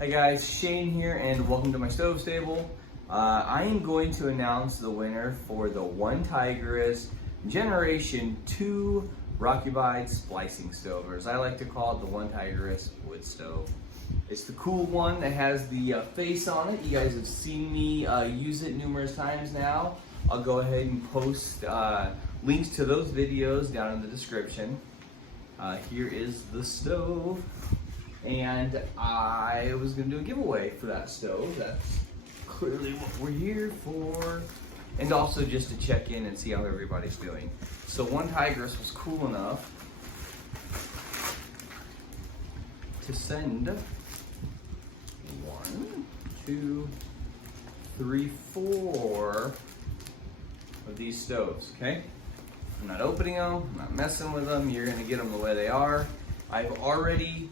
Hi guys, Shane here and welcome to my stove stable. I am going to announce the winner for the OneTigris Generation 2 ROCUBOID splicing stove, or as I like to call it, the OneTigris wood stove. It's the cool one that has the face on it. You guys have seen me use it numerous times now. I'll go ahead and post links to those videos down in the description. Here is the stove. And I was going to do a giveaway for that stove. That's clearly what we're here for. And also just to check in and see how everybody's doing. So OneTigris was cool enough to send 1, 2, 3, 4 of these stoves, okay? I'm not opening them, I'm not messing with them. You're going to get them the way they are. I've already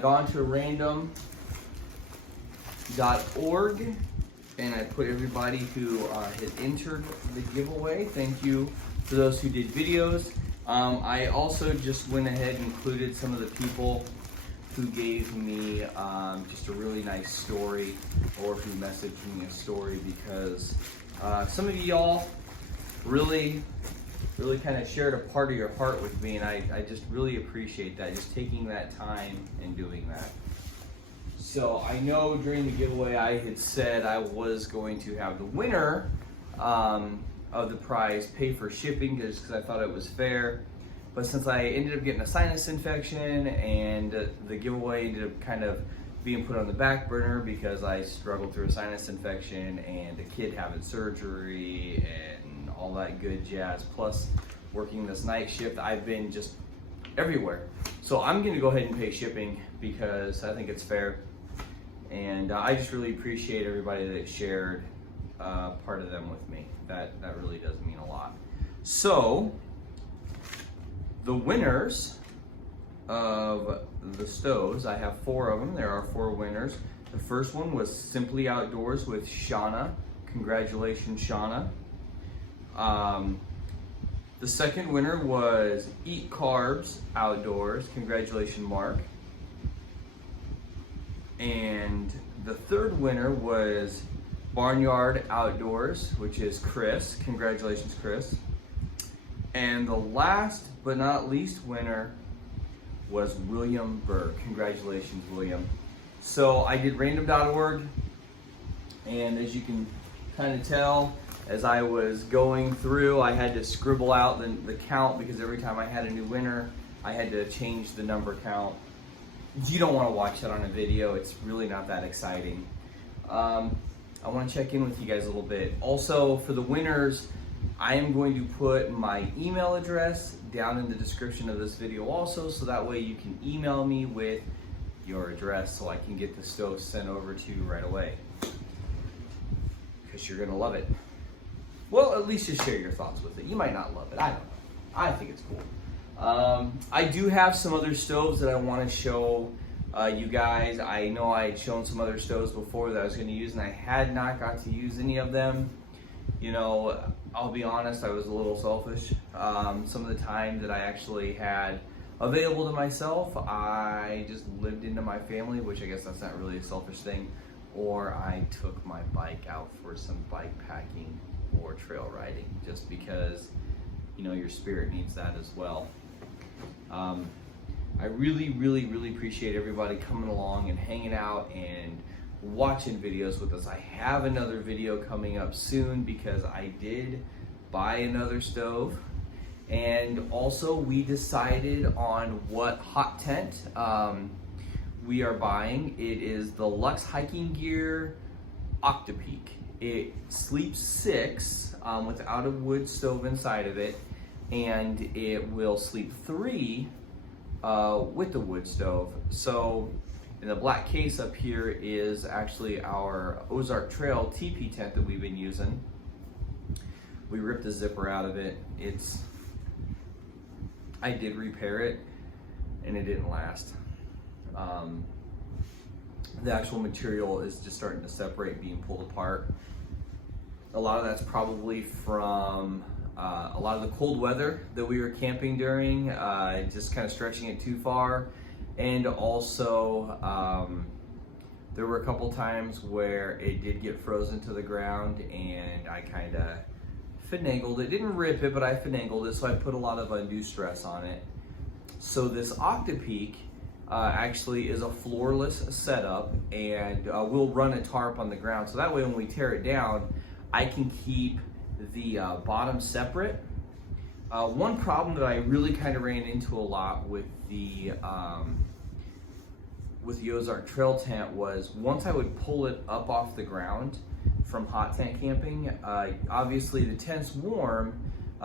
gone to random.org and I put everybody who has entered the giveaway. Thank you for those who did videos. I also just went ahead and included some of the people who gave me just a really nice story, or who messaged me a story, because some of y'all really kind of shared a part of your heart with me, and I just really appreciate that, just taking that time and doing that. So I know during the giveaway I had said I was going to have the winner of the prize pay for shipping, just because I thought it was fair. But since I ended up getting a sinus infection and the giveaway ended up kind of being put on the back burner because I struggled through a sinus infection and a kid having surgery and all that good jazz, plus working this night shift, I've been just everywhere. So I'm gonna go ahead and pay shipping because I think it's fair. And I just really appreciate everybody that shared part of them with me. That really does mean a lot. So the winners of the stoves, I have 4 of them. There are 4 winners. The first one was Simply Outdoors with Shauna. Congratulations, Shauna. The second winner was Eat Carbs Outdoors. Congratulations, Mark. And the third winner was Barnyard Outdoors, which is Chris. Congratulations, Chris. And the last but not least winner was William Berg. Congratulations, William. So I did random.org, and as you can kind of tell, as I was going through, I had to scribble out the count, because every time I had a new winner, I had to change the number count. You don't want to watch that on a video. It's really not that exciting. I want to check in with you guys a little bit. Also, for the winners, I am going to put my email address down in the description of this video also, so that way you can email me with your address so I can get the stove sent over to you right away, because you're going to love it. Well, at least just share your thoughts with it. You might not love it. I don't know. I think it's cool. I do have some other stoves that I want to show you guys. I know I had shown some other stoves before that I was going to use, and I had not got to use any of them. You know, I'll be honest, I was a little selfish. Some of the time that I actually had available to myself, I just lived into my family, which I guess that's not really a selfish thing, or I took my bike out for some bike packing or trail riding, just because, you know, your spirit needs that as well. I really appreciate everybody coming along and hanging out and watching videos with us. I have another video coming up soon because I did buy another stove, and also we decided on what hot tent we are buying. It is the Luxe Hiking Gear Octopeak. It sleeps 6 without a wood stove inside of it, and it will sleep 3 with the wood stove. So in the black case up here is actually our Ozark Trail teepee tent that we've been using. We ripped the zipper out of it. I did repair it, and it didn't last. The actual material is just starting to separate, being pulled apart. A lot of that's probably from a lot of the cold weather that we were camping during, just kind of stretching it too far, and also There were a couple times where it did get frozen to the ground and I kind of finagled it. Didn't rip it, but I finagled it, so I put a lot of undue stress on it. So this Octopeak actually is a floorless setup, and we'll run a tarp on the ground, so that way when we tear it down, I can keep the bottom separate. One problem that I really kind of ran into a lot with the Ozark Trail tent was once I would pull it up off the ground from hot tent camping, obviously the tent's warm,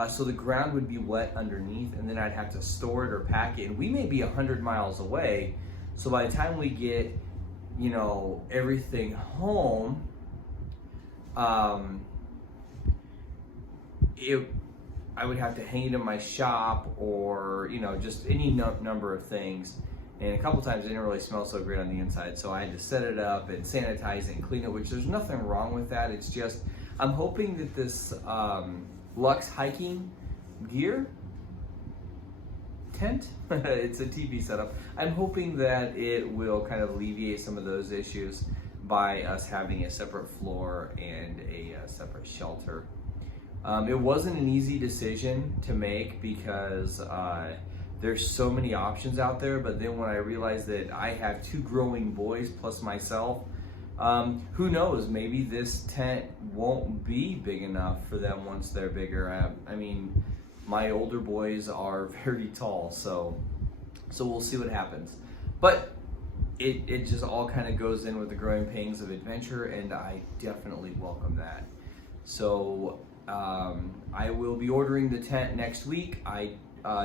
so the ground would be wet underneath, and then I'd have to store it or pack it, and we may be 100 miles away, so by the time we get, you know, everything home, I would have to hang it in my shop, or, you know, just any number of things. And a couple times it didn't really smell so great on the inside, so I had to set it up and sanitize it and clean it, which there's nothing wrong with that. It's just, I'm hoping that this Luxe hiking gear tent, it's a TV setup, I'm hoping that it will kind of alleviate some of those issues by us having a separate floor and a separate shelter. It wasn't an easy decision to make because there's so many options out there, but then when I realized that I have 2 growing boys plus myself, who knows, maybe this tent won't be big enough for them once they're bigger. I mean, my older boys are very tall, so we'll see what happens. But it just all kind of goes in with the growing pains of adventure, and I definitely welcome that. So I will be ordering the tent next week.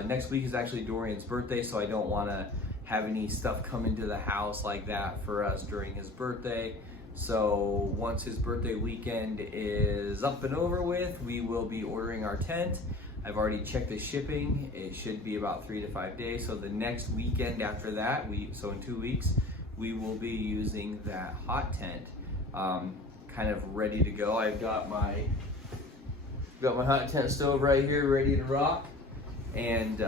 Next week is actually Dorian's birthday, so I don't want to have any stuff come into the house like that for us during his birthday. So once his birthday weekend is up and over with, we will be ordering our tent. I've already checked the shipping. It should be about 3 to 5 days. So the next weekend after that, so in 2 weeks, we will be using that hot tent, kind of ready to go. I've got my hot tent stove right here, ready to rock. And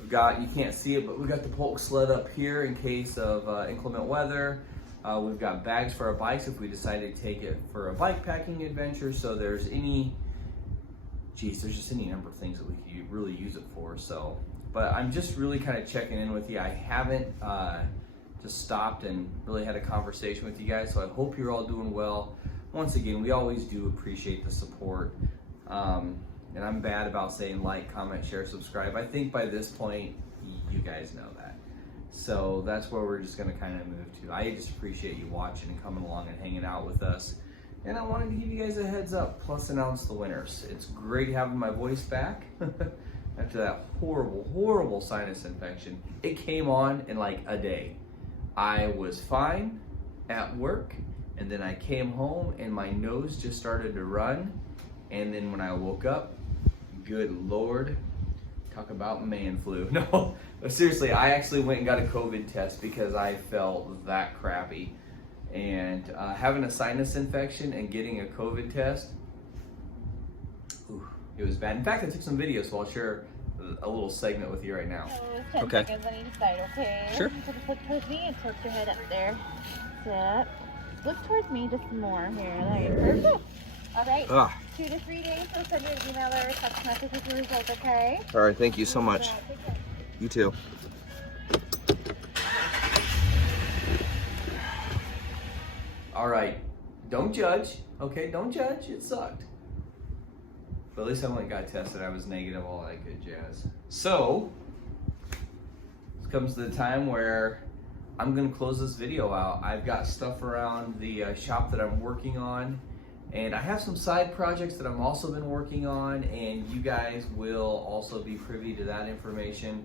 we've got, you can't see it, but we've got the Polk sled up here in case of inclement weather. We've got bags for our bikes if we decide to take it for a bike packing adventure. So there's just any number of things that we could really use it for. So, but I'm just really kind of checking in with you. I haven't just stopped and really had a conversation with you guys. So I hope you're all doing well. Once again, we always do appreciate the support. And I'm bad about saying like, comment, share, subscribe. I think by this point, you guys know that. So that's where we're just gonna kind of move to. I just appreciate you watching and coming along and hanging out with us. And I wanted to give you guys a heads up, plus announce the winners. It's great having my voice back after that horrible, horrible sinus infection. It came on in like a day. I was fine at work, and then I came home and my nose just started to run. And then when I woke up, good Lord, talk about man flu. No, but seriously, I actually went and got a COVID test because I felt that crappy. And having a sinus infection and getting a COVID test, it was bad. In fact, I took some videos, so I'll share a little segment with you right now. So, okay. Seconds on each side, okay? Sure. So just look towards me and tilt your head up there. Sit. Look towards me just more here. There you go. Perfect. All right. 2 to 3 days, so send you an email or a text message with your results, okay? All right, thank you so much. You too. All right, don't judge, okay? Don't judge, it sucked. But at least I went and got tested. I was negative, all that good jazz. So, this comes to the time where I'm gonna close this video out. I've got stuff around the shop that I'm working on, and I have some side projects that I've also been working on, and you guys will also be privy to that information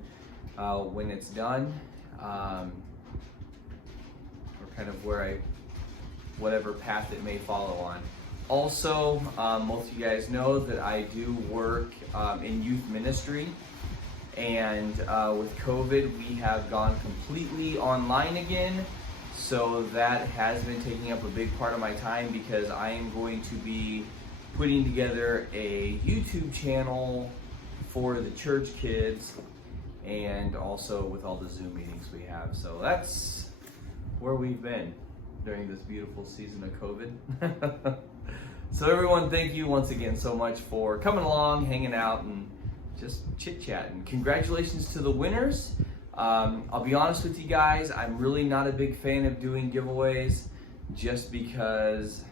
when it's done, or kind of whatever path it may follow on. Also, most of you guys know that I do work in youth ministry, and with COVID, we have gone completely online again. So that has been taking up a big part of my time because I am going to be putting together a YouTube channel for the church kids, and also with all the Zoom meetings we have. So that's where we've been during this beautiful season of COVID. So everyone, thank you once again so much for coming along, hanging out, and just chit-chatting. Congratulations to the winners. I'll be honest with you guys, I'm really not a big fan of doing giveaways just because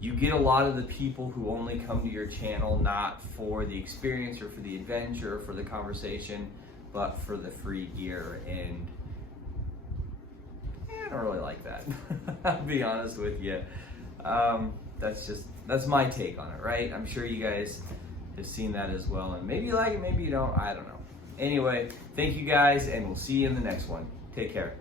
you get a lot of the people who only come to your channel not for the experience or for the adventure or for the conversation, but for the free gear, and I don't really like that. I'll be honest with you. That's my take on it, right? I'm sure you guys have seen that as well, and maybe you like it, maybe you don't, I don't know. Anyway, thank you guys, and we'll see you in the next one. Take care.